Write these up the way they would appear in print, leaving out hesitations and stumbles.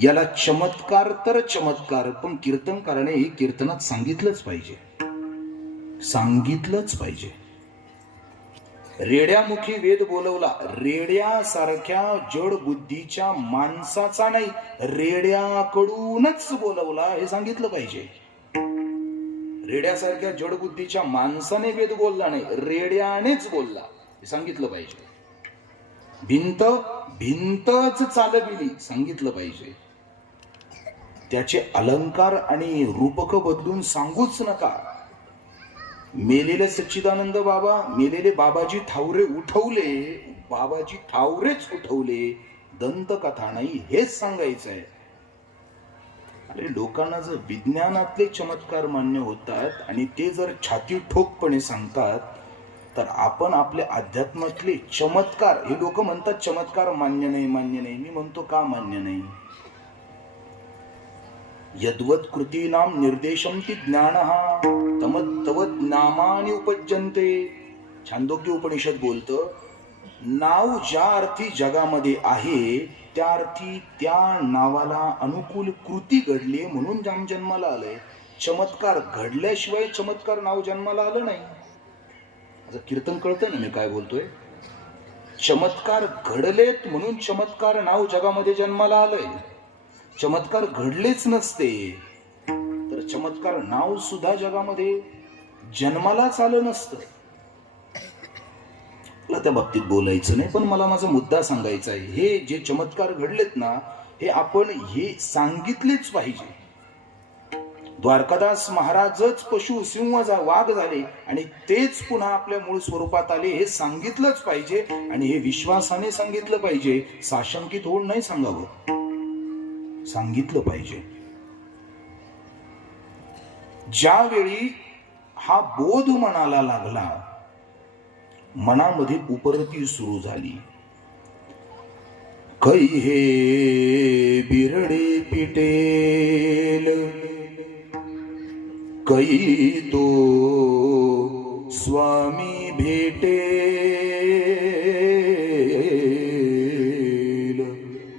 याला चमत्कार तर चमत्कार, पण कीर्तनकाराने हे कीर्तनात सांगितलंच पाहिजे, सांगितलंच पाहिजे. रेड्यामुखी वेद बोलवला, रेड्यासारख्या जड बुद्धीच्या माणसाचा नाही, रेड्याकडूनच बोलवला हे सांगितलं पाहिजे. रेड्यासारख्या जड बुद्धीच्या माणसाने वेद बोलला नाही, रेड्यानेच बोलला हे सांगितलं पाहिजे. भिंत भिंतच चालविली सांगितलं पाहिजे. त्याचे अलंकार आणि रूपक बदलून सांगूच नका. मेलेले सच्चिदानंद बाबा, मेलेले बाबाजी ठावरे उठवले, बाबाजी ठावरेच उठवले, दंतकथा नाही हेच सांगायचं आहे. अरे लोकांना जर विज्ञानातले चमत्कार मान्य होतात आणि ते जर छाती ठोकपणे सांगतात, तर आपण आपल्या अध्यात्मातले चमत्कार, हे लोक म्हणतात चमत्कार मान्य नाही मान्य नाही, मी म्हणतो का मान्य नाही. यद्वत कृतीनाम निर्देशंती ज्ञानः तमत्तवत नामानि उपज्यन्ते. छांदोग्य उपनिषद बोलतं, नाव ज्या अर्थी जगामध्ये आहे त्या अर्थी त्या नावाला अनुकूल कृती घडली म्हणून नाम जन्माला आलंय. चमत्कार घडल्याशिवाय चमत्कार नाव जन्माला आलं नाही. आता कीर्तन कळतं ना मी काय बोलतोय. चमत्कार घडलेत म्हणून चमत्कार नाव जगामध्ये जन्माला आलंय. चमत्कार घडलेच नसते तर चमत्कार नाव सुद्धा जगामध्ये जन्मालाच आलं नसतं. मला त्या बाबतीत बोलायचं नाही, पण मला माझा मुद्दा सांगायचा आहे. हे जे चमत्कार घडलेत ना, हे आपण हे सांगितलेच पाहिजे. द्वारकादास महाराजच पशु सिंह वाघ झाले आणि तेच पुन्हा आपल्या मूळ स्वरूपात आले हे सांगितलंच पाहिजे. आणि हे विश्वासाने सांगितलं पाहिजे, साशंकित होऊन नाही सांगावं, सांगितलं पाहिजे. ज्यावेळी हा बोध मनाला लागला, मनामध्ये उपरती सुरू झाली, कै हे बिरडे पिटेल, कै तो स्वामी भेटेल,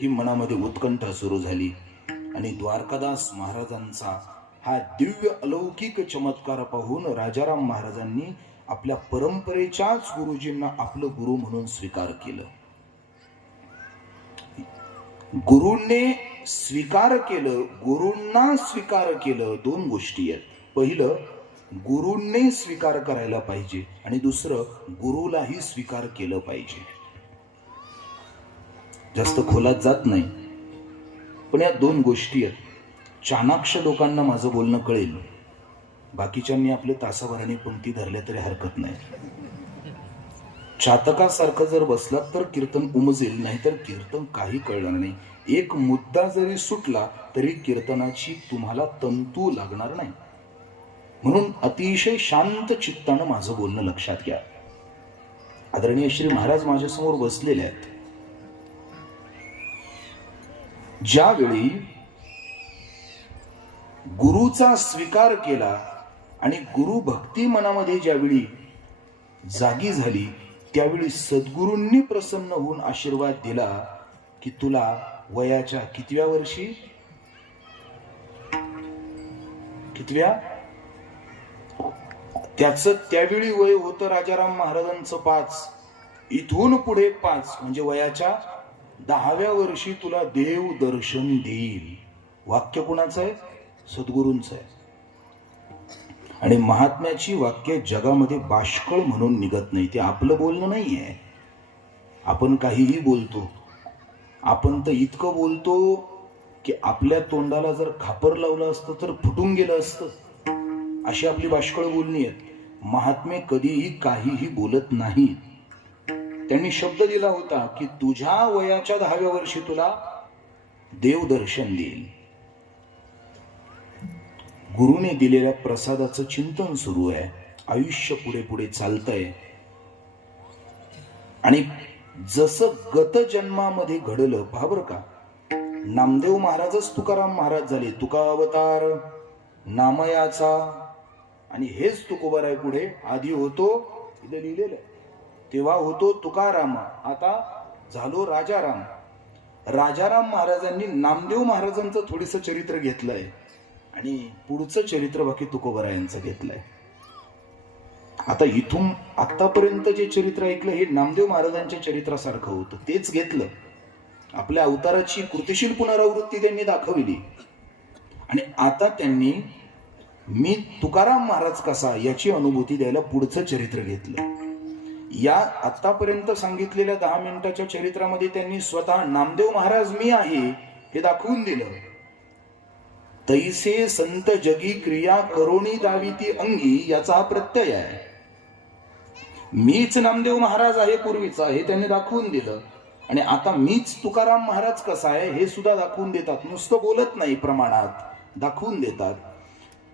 ही मनामध्ये उत्कंठा सुरू झाली. आणि द्वारकादास महाराजांचा हा दिव्य अलौकिक चमत्कार पाहून राजाराम महाराजांनी आपल्या परंपरेच्याच गुरुजींना आपलं गुरु म्हणून स्वीकार केलं. गुरूंनी स्वीकार केलं, गुरूंना स्वीकार केलं, दोन गोष्टी आहेत. पहिलं, गुरूंनी स्वीकार करायला पाहिजे आणि दुसरं, गुरुलाही स्वीकार केलं पाहिजे. जास्त खोलात जात नाही, पण या दोन गोष्टी आहेत. चाणाक्ष लोकांना माझं बोलणं कळेल, बाकीच्यांनी आपले तासाभराने पंक्ती धरल्या तरी हरकत नाही. चातकासारखं जर बसलात तर कीर्तन उमजेल, नाहीतर कीर्तन काही कळणार नाही. एक मुद्दा जरी सुटला तरी कीर्तनाची तुम्हाला तंतू लागणार नाही. म्हणून अतिशय शांत चित्तानं माझं बोलणं लक्षात घ्या. आदरणीय श्री महाराज माझ्यासमोर बसलेले आहेत. ज्यावेळी गुरुचा स्वीकार केला आणि गुरु भक्ती मनामध्ये ज्यावेळी जागी झाली, त्यावेळी सद्गुरूंनी प्रसन्न होऊन आशीर्वाद दिला की तुला वयाच्या कितव्या वर्षी, कितव्या, त्याच त्यावेळी वय होतं राजाराम महाराजांचं 5, इथून पुढे 5 म्हणजे वयाच्या 10व्या वर्षी तुला देव दर्शन देईल. वाक्य कुणाचं आहे? सद्गुरूंचं आहे. आणि महात्म्याची वाक्य जगामध्ये बाष्कळ म्हणून निघत नाही. ते आपलं बोलणं नाही आहे. आपण काहीही बोलतो. आपण तर इतकं बोलतो की आपल्या तोंडाला जर खापर लावलं असतं तर फुटून गेलं असतं. अशी आपली बाष्कळ बोलणी आहेत. महात्मे कधीही काहीही बोलत नाहीत. त्यांनी शब्द दिला होता की तुझ्या वयाच्या 10व्या वर्षी तुला देवदर्शन देईल. गुरुने दिलेल्या प्रसादाचं चिंतन सुरू आहे. आयुष्य पुढे पुढे चालतंय. आणि जसं गत जन्मामध्ये घडलं, पहा बरं का, नामदेव महाराजच तुकाराम महाराज झाले. तुका अवतार नामयाचा, आणि हेच तुकोबाराय पुढे आधी होतो, इथे लिहिलेलं आहे, तेव्हा होतो तुकाराम, आता झालो राजाराम. राजाराम महाराजांनी नामदेव महाराजांचं थोडंसं चरित्र घेतलंय आणि पुढचं चरित्र बाकी तुकोबरायांचं घेतलंय. आता इथून आतापर्यंत जे चरित्र ऐकलं हे नामदेव महाराजांच्या चरित्रासारखं होतं, तेच घेतलं. आपल्या अवताराची कृतिशील पुनरावृत्ती त्यांनी दाखवली आणि आता त्यांनी मी तुकाराम महाराज कसा याची अनुभूती द्यायला पुढचं चरित्र घेतलं. या आतापर्यंत सांगितलेल्या 10 मिनिटाच्या चरित्रामध्ये त्यांनी स्वतः नामदेव महाराज मी आहे हे दाखवून दिलं. तैसे संत जगी क्रिया करोणी दाविती अंगी याचा हा प्रत्यय आहे. मीच नामदेव महाराज आहे पूर्वीचा हे त्यांनी दाखवून दिलं आणि आता मीच तुकाराम महाराज कसा आहे हे सुद्धा दाखवून देतात. नुसतं बोलत नाही, प्रमाणात दाखवून देतात.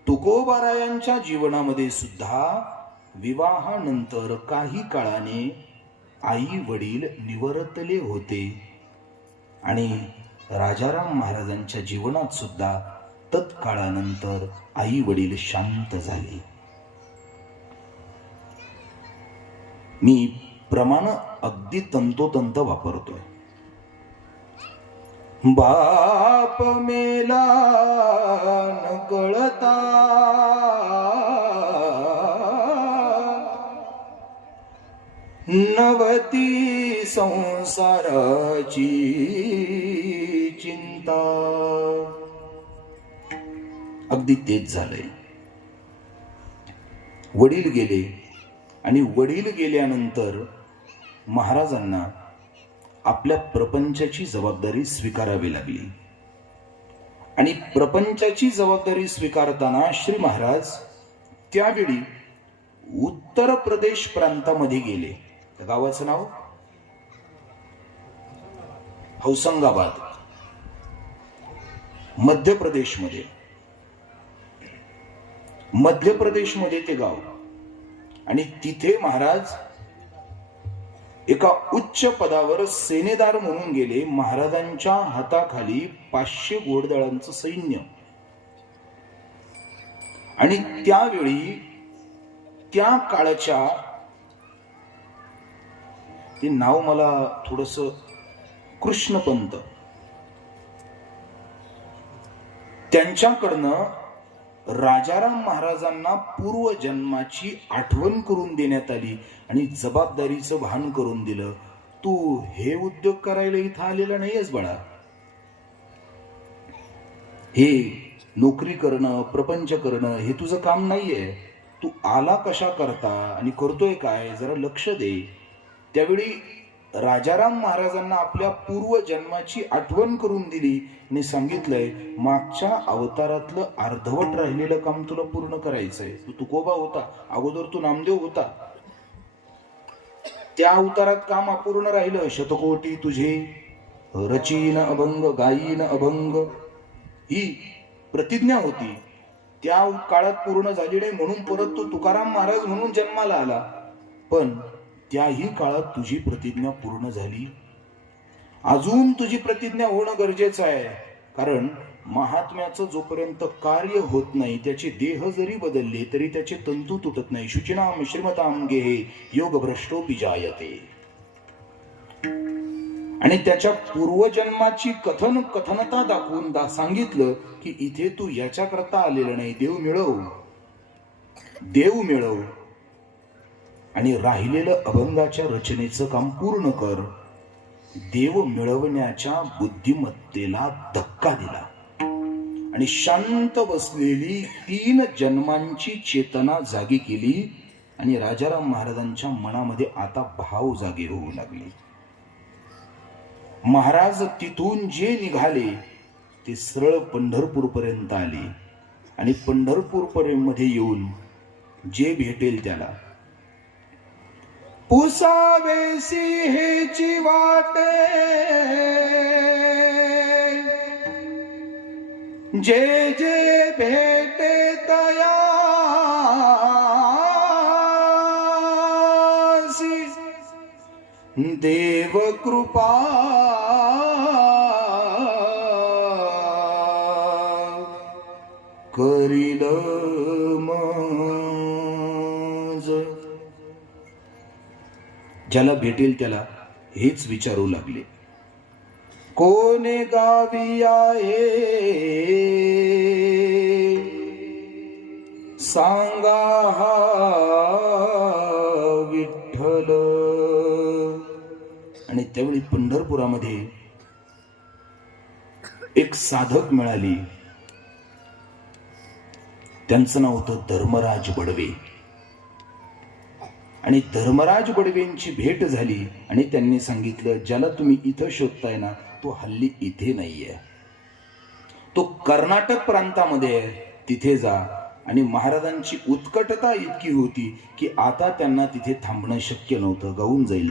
तुकोबारायांच्या जीवनामध्ये सुद्धा विवाहानंतर काही काळाने आई वडील निवर्तले होते आणि राजाराम महाराजांच्या जीवनात सुद्धा तत्काळानंतर आई वडील शांत झाले. मी प्रमाण अगदी तंतोतंत वापरतोय. बाप मेला न कळता नवती संसाराची चिंता. अगदी तेच झालंय. वडील गेले आणि वडील गेल्यानंतर महाराजांना आपल्या प्रपंचाची जबाबदारी स्वीकारावी लागली आणि प्रपंचाची जबाबदारी स्वीकारताना श्री महाराज त्यावेळी उत्तर प्रदेश प्रांतामध्ये गेले. त्या गावाचं नाव हौसंगाबाद, मध्य प्रदेशमध्ये ते गाव. आणि तिथे महाराज एका उच्च पदावर सेनेदार म्हणून गेले. महाराजांच्या हाताखाली 500 घोडदळांचं सैन्य. आणि त्यावेळी त्या काळाच्या, ते नाव मला थोडस, कृष्णपंत, त्यांच्याकडनं राजाराम महाराजांना पूर्वजन्माची आठवण करून देण्यात आली आणि जबाबदारीचं भान करून दिलं. तू हे उद्योग करायला इथं आलेला नाहीयेस बाळा. हे नोकरी करणं, प्रपंच करणं हे तुझं काम नाहीये. तू आला कशा करता आणि करतोय काय जरा लक्ष दे. त्यावेळी राजाराम महाराजांना आपल्या पूर्वजन्माची आठवण करून दिली आणि सांगितलंय मागच्या अवतारातलं अर्धवट राहिलेलं काम तुला पूर्ण करायचंय. तू तुकोबा होता, अगोदर तू नामदेव होता, त्या अवतारात काम अपूर्ण राहिलं. शतकोटी तुझे रचीन अभंग गायीन अभंग ही प्रतिज्ञा होती, त्या काळात पूर्ण झाली नाही म्हणून परत तू तुकाराम महाराज म्हणून जन्माला आला. पण त्याही काळात तुझी प्रतिज्ञा पूर्ण झाली. अजून तुझी प्रतिज्ञा होणं गरजेचं आहे, कारण महात्म्याचं जोपर्यंत कार्य होत नाही, त्याचे देह जरी बदलले तरी त्याचे तंतू तुटत नाही. शुचिनाम श्रीमताम गेहे योग भ्रष्टोपि जायते. आणि त्याच्या पूर्वजन्माची कथनता दाखवून सांगितलं की इथे तू याच्याकरता आलेलं नाही, देव मिळव आणि राहिलेलं अभंगाच्या रचनेचं काम पूर्ण कर. देव मिळवण्याच्या बुद्धिमत्तेला धक्का दिला आणि शांत बसलेली 3 जन्मांची चेतना जागी केली आणि राजाराम महाराजांच्या मनामध्ये आता भाव जागे होऊ लागले. महाराज तिथून जे निघाले ते सरळ पंढरपूर पर्यंत आले आणि पंढरपूर मध्ये येऊन जे भेटेल त्याला पुसावेसी हेची वाटे, जे जे भेटे तयासी, देव कृपा करील मज. ज्याला भेटेल त्याला हेच विचारू लागले. कोणे गावी आहे सांगा हा विठ्ठल. आणि त्यावेळी पंढरपुरामध्ये एक साधक मिळाली. त्यांचं नाव होतं धर्मराज बडवे. आणि धर्मराज बडवेंची भेट झाली आणि त्यांनी सांगितलं, ज्याला तुम्ही इथं शोधताय ना तो हल्ली इथे नाहीये, तो कर्नाटक प्रांतामध्ये आहे, तिथे जा. आणि महाराजांची उत्कटता इतकी होती की आता त्यांना तिथे थांबणं शक्य नव्हतं, गाऊन जाईल.